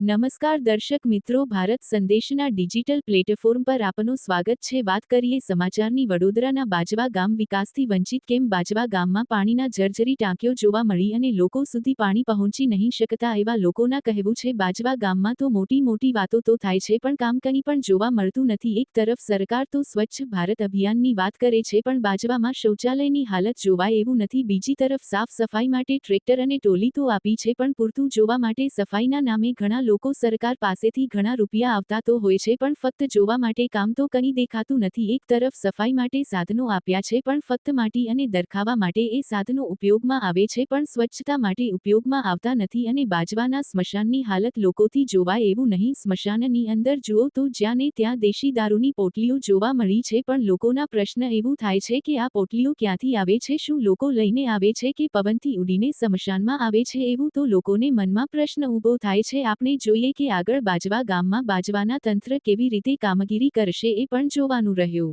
નમસ્કાર દર્શક મિત્રો, ભારત સંદેશના ડિજિટલ પ્લેટફોર્મ પર આપનું સ્વાગત છે। વાત કરીએ સમાચારની। વડોદરાના બાજવા ગામ વિકાસથી વંચિત કેમ? બાજવા ગામમાં પાણીના જર્જરી ટાંકીઓ જોવા મળી અને લોકો સુધી પાણી પહોંચી નહીં શકતા એવા લોકોના કહેવું છે। બાજવા ગામમાં તો મોટી મોટી વાતો તો થાય છે પણ કામ કંઈ પણ જોવા મળતું નથી। એક તરફ સરકાર તો સ્વચ્છ ભારત અભિયાનની વાત કરે છે પણ બાજવામાં શૌચાલયની હાલત જોવાય એવું નથી। બીજી તરફ સાફ સફાઈ માટે ટ્રેક્ટર અને ટોલી તો આપી છે પણ પૂરતું જોવા માટે સફાઈના નામે ઘણા લોકો સરકાર પાસેથી ઘણા રૂપિયા આવતા તો હોય છે પણ ફક્ત જોવા માટે કામ તો કંઈ દેખાતું નથી। એક તરફ સફાઈ માટે સાધનો આપ્યા છે પણ ફક્ત માટી અને દરખાવા માટે એ સાધનો ઉપયોગમાં આવે છે પણ સ્વચ્છતા માટે ઉપયોગમાં આવતા નથી। અને બાજવાના સ્મશાનની હાલત લોકોથી જોવાય એવું નહીં। સ્મશાનની અંદર જુઓ તો જ્યાં ને ત્યાં દેશી દારૂની પોટલીઓ જોવા મળી છે પણ લોકોના પ્રશ્ન એવું થાય છે કે આ પોટલીઓ ક્યાંથી આવે છે? શું લોકો લઈને આવે છે કે પવનથી ઉડીને સ્મશાનમાં આવે છે? એવું તો લોકોને મનમાં પ્રશ્ન ઊભો થાય છે। આપણે જોઈએ કે આગળ બાજવા ગામમાં બાજવાના તંત્ર કેવી રીતે કામગીરી કરશે એ પણ જોવાનું રહ્યું।